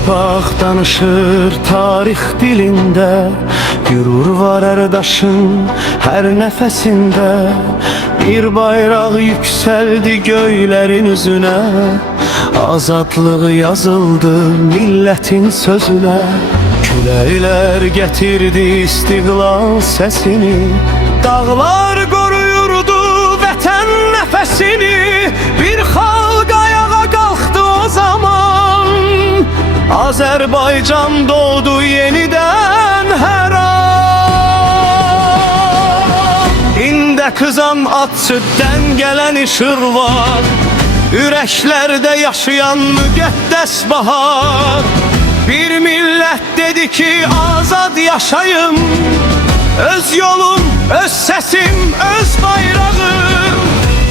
torpaq danışır tarix dilində, gürur var ərdaşın hər nəfəsində. Bir bayraq yüksəldi göylərin üzünə, azadlıq yazıldı millətin sözünə. Küləklər gətirdi istiqlal səsini, dağlar qoruyurdu vətən nəfəsini. Bir xalq ayağa qalxdı o zaman, Azərbaycan doğdu yenidən hər an. İndə kızan at süddən gələn işır var, ürəklərdə yaşayan müqəddəs bahar. Bir millət dedi ki azad yaşayım, öz yolum, öz səsim, öz bayrağım.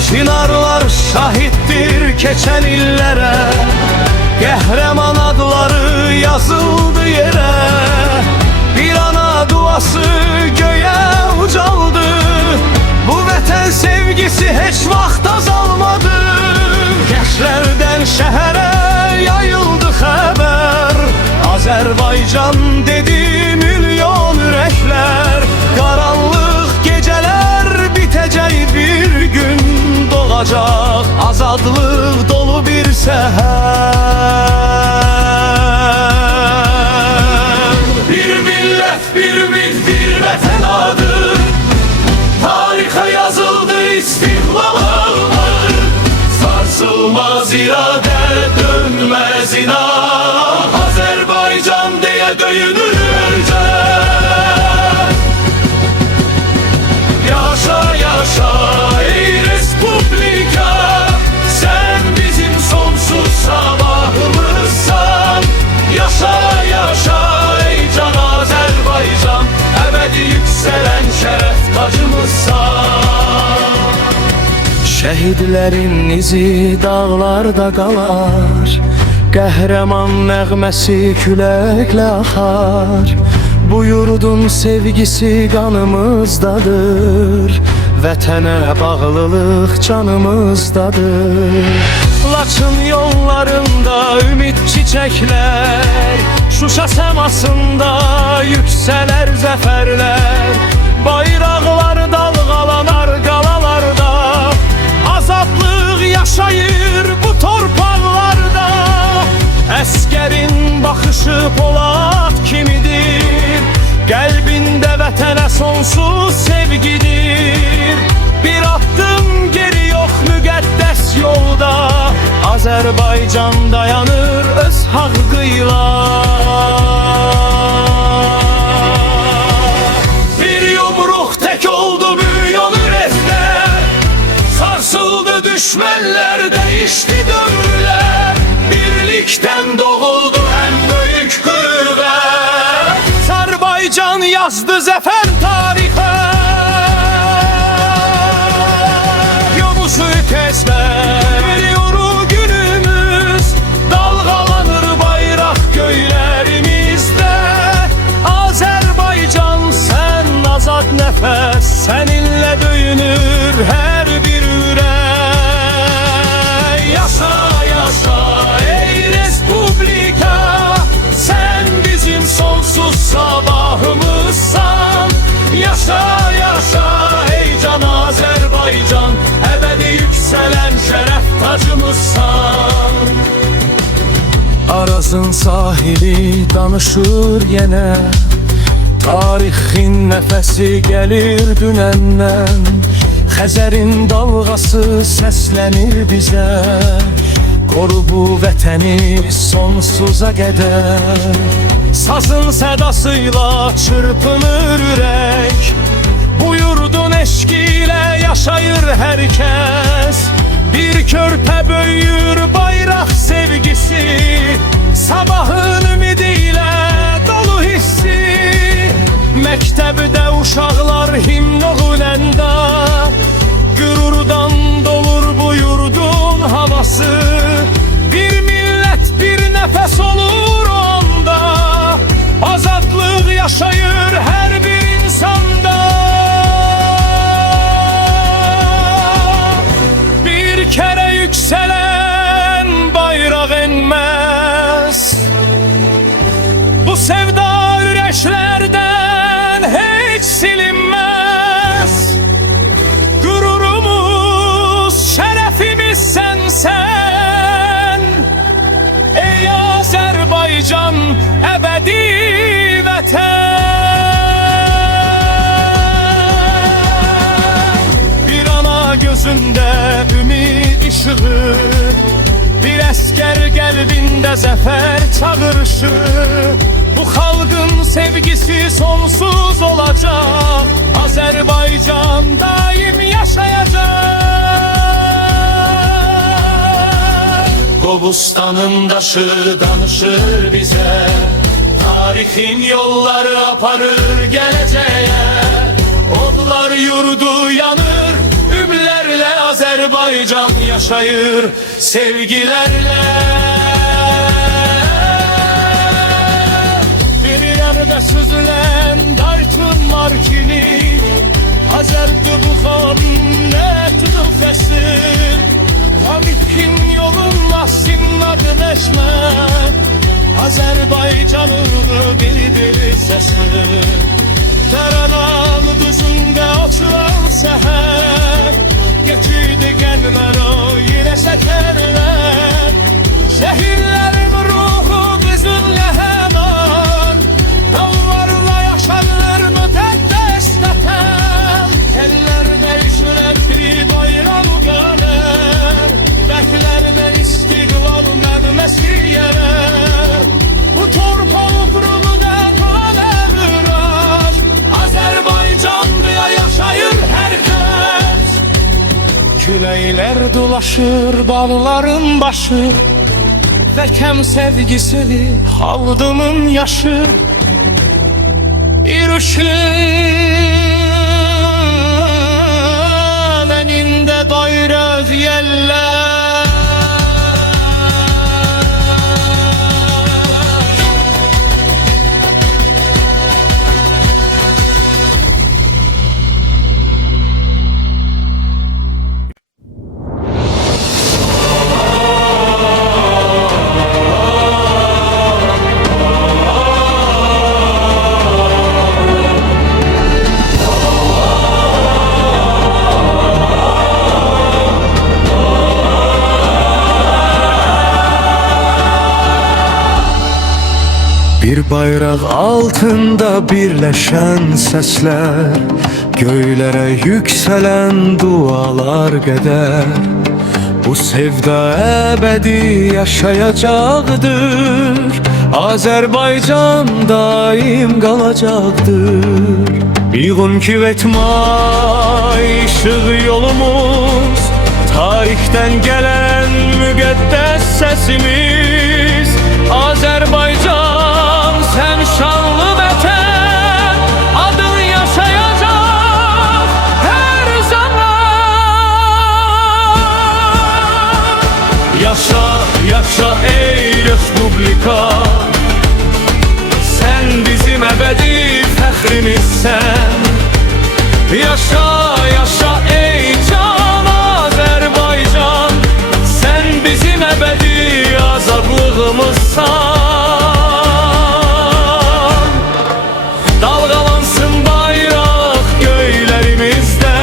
Çınarlar şahiddir keçən illərə, qəhrəman adları yazıldı yerə. Bir ana duası göyə ucaldı, bu vətən sevgisi heç vaxt azalmadı. Gənclərdən şəhərə yayıldı xəbər, Azərbaycan dedi milyon ürəklər. Qaranlıq gecələr bitəcək bir gün, doğacaq azadlıq dolu bir səhər. Bir millət, bir mil, bir vətən adı, tarixə yazıldı istiqlal ağları. Sarsılmaz iradə, dönməz inan, Azərbaycan deyə döyünür ölkə. Yaşa, yaşa ey Respublika, sən bizim sonsuz sabahımızsan. Yaşa, yaşa ey can Azərbaycan, əbədi yüksələn şərəf tacımızsan. Şəhidlərin izi dağlarda qalar, qəhrəman nəğməsi küləklə axar. Bu yurdun sevgisi qanımızdadır, vətənə bağlılıq canımızdadır. Laçın yollarında ümid çiçəklər, Şuşa səmasında yüksələr zəfərlər. Bayraqlar dalğalanar qalalarda, azadlıq yaşayır bu torpaqlarda. Əskərin baxışı Polad kimidir, qəlbində vətənə sonsuz sevgidir. Bir addım geri yox müqəddəs yolda, Azərbaycan dayanır öz haqqıyla. Bir yumruq tək oldu milyon ürəklər, sarsıldı düşmənlər, dəyişdi dövrlər. Birlikdən doğuldu ən böyük qüvvət, Azərbaycan yazdı zəfər tarixə. Yolumuzu kəslər yoru günümüz, dalğalanır bayraq göylərimizdə. Azərbaycan sən azad nəfəs, səninlə döyünür hər bir ürək. Yaşa, yaşa ey Respublika, sən bizim sonsuz sabahımızsan. Yaşa, yaşa ey can Azərbaycan, əbədi yüksələn şərəf tacımızsan. Arazın sahili danışır yenə, tarixin nəfəsi gəlir dünəndən. Xəzərin dalğası səslənir bizə, qoru bu vətəni sonsuza qədər. Sazın sədasıyla çırpınır ürək, bu yurdun eşqi ilə yaşayır hər kəs. Bir körpə böyüyür bayraq sevgisi, sabahın ümidi ilə dolu hissi. Məktəbdə uşaqlar himn oxunanda, qürurdan dolur bu yurdun havası. Bir millət, bir nəfəs olur onda, azadlıq yaşayır hər bir insanda. Bir kərə yüksələn bayraq enməz, sevda yüreklerden hiç silinmez. Gururumuz, şerefimiz sensen. Ey Azerbaycan, ebedi vətən. Bir ana gözünde ümit ışığı, bir əskər qəlbində zəfər çağırışı. Bu xalqın sevgisi sonsuz olacaq. Azərbaycan daim yaşayacaq. Qobustanın daşı danışır bizə, tarixin yolları aparır gələcəyə. Odlar yurdu yanır, ümlərlə Azərbaycan yaşayır sevgilərlə. Bir yerde süzülen daytın markini, Azer'dir bu xan, nədir fəsil. Hamidkin yolunla sinnadım eşmət, Azerbaycan'ın bir sesi. Təranal düzündə oturan səhər, geçiydi gəlmər o yine səkərlər. Şehirlerin ruhu bizimle hemen, dallarla yaşarlar müqəddəs vətən. Ellerde işrətli bayram qələr, rəhlərdə istiqlal nəğməsi yerər. Bu torpaq quruluda qalan əmraj, Azərbaycanlıya yaşayır hər kəs. Küləklər dolaşır bağların başı, vətən sevgisi xalqımın yaşı. İrişin eninde dairöz yeller, bir bayraq altında birleşen sesler, göylere yükselen dualar qədər. Bu sevda ebedi yaşayacaqdır, Azerbaycan daim qalacaqdır. Biğun ki etmay ışığı yolumuz, tarixten gelen müqəddəs sesimiz. Azerbaycan sen şanlı vətən, adın yaşayacaq her zaman. Yaşa, yaşa ey Respublika, sen bizim ebedi fəxrimizsən. Yaşa, yaşa ey can Azerbaycan, sen bizim ebedi azadlığımızsan. Dalgalansın bayraq göylərimizdə,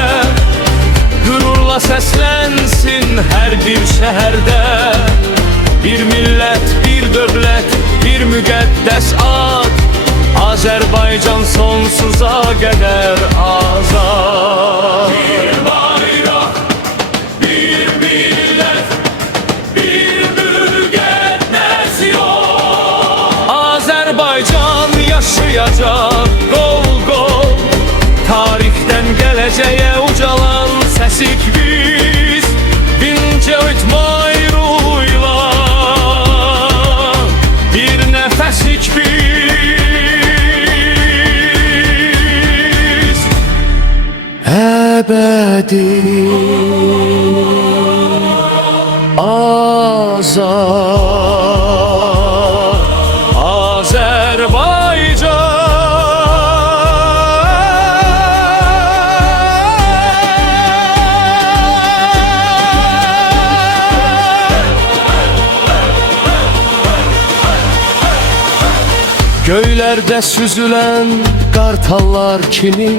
gururla səslənsin hər bir şəhərdə. Bir millət, bir dövlət, bir müqəddəs ad, Azerbaycan sonsuza qədər azad. Bir bayraq, bir millət, bir müqəddəs yol. Azerbaycan yaşayacaq qol qol, tarixdən gələcəyə ucalan səsik biz. Bincə ötmay ruhuyla bir nəfəsik biz. Ebedi azad Azerbaycan. Göylerde süzülen kartallar kimi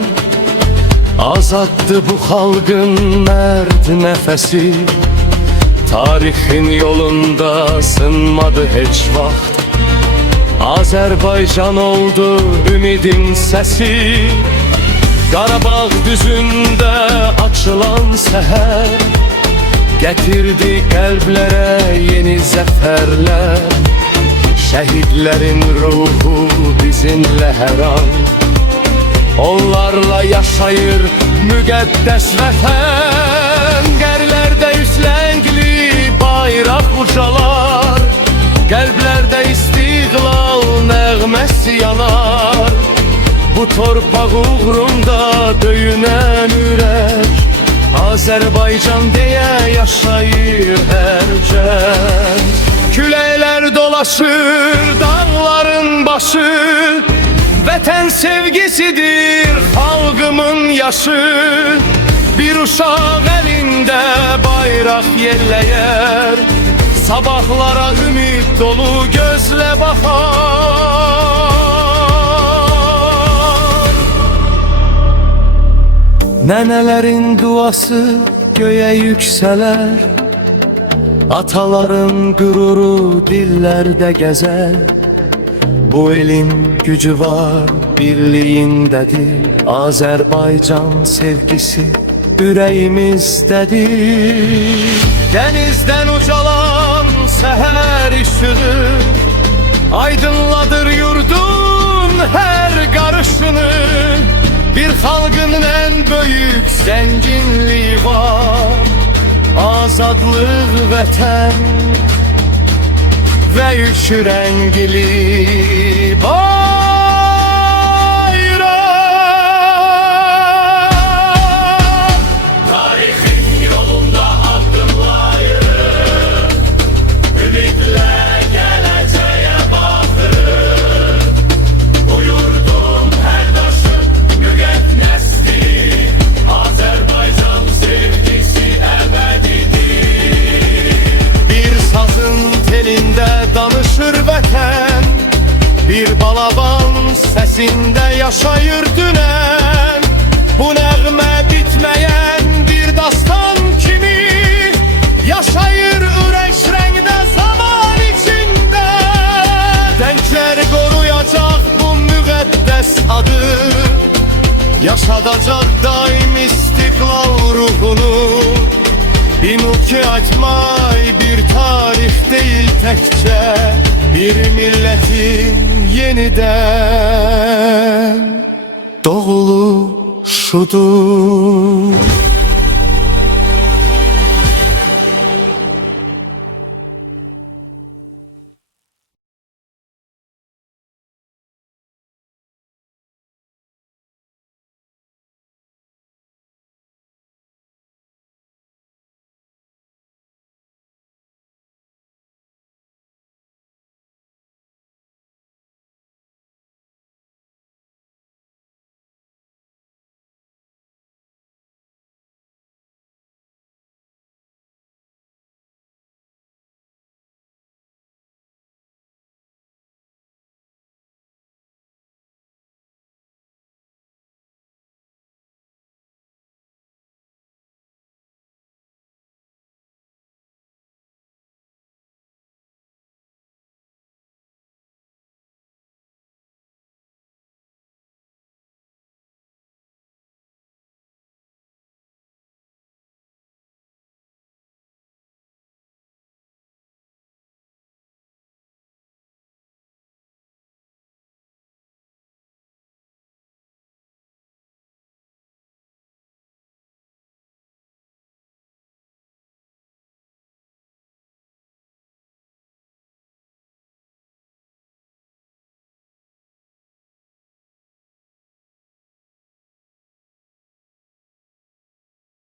azattı bu halkın mert nefesi. Tarihin yolunda sınmadı hiç vaxt, Azerbaycan oldu ümidin sesi. Qarabağ düzündə açılan səhər gətirdi qəlblərə yeni zəfərlər. Şəhidlərin ruhu bizimlə hər an, onlarla yaşayır müqəddəs vətən. Qərlərdə üsləngli bayraq ucalar, qəlblərdə istiqlal nəğməsi yanar. Bu torpaq uğrunda döyünən ürək, Azərbaycan deyə yaşayır hər gənc. Küləklər dolaşır dağların başı, vətən sevgisidir xalqımın yaşı. Bir uşaq əlində bayraq yelləyər, sabahlara ümid dolu gözlə baxar. Nənələrin duası göyə yüksələr, ataların qüruru dillərdə gəzər. Bu elin gücü var, birliyindədir, Azərbaycan sevgisi ürəyimizdədir. Dənizdən ucalan səhər işığı aydınladır yurdun hər qarışını. Bir xalqın ən böyük zənginliyi var, azadlıq vətən və üç rəngli bayraq. Tarixin yolunda addımlayır, ümidlə gələcəyə baxır. Bu yurdun hər daşı müqəddəsdir, Azərbaycan sevgisi əbədidir. Bir sazın telində danışır vətən, bir balaban səsində yaşayır dünən. Bu nəğmə bitməyən bir dastan kimi yaşayır ürək rəngdə zaman içində. Dənklər qoruyacaq bu müqəddəs adı, yaşadacaq daim istiqlal ruhunu. İnuki açmay bir tarix değil təkcə, bir milletin yeniden doğuluşudur.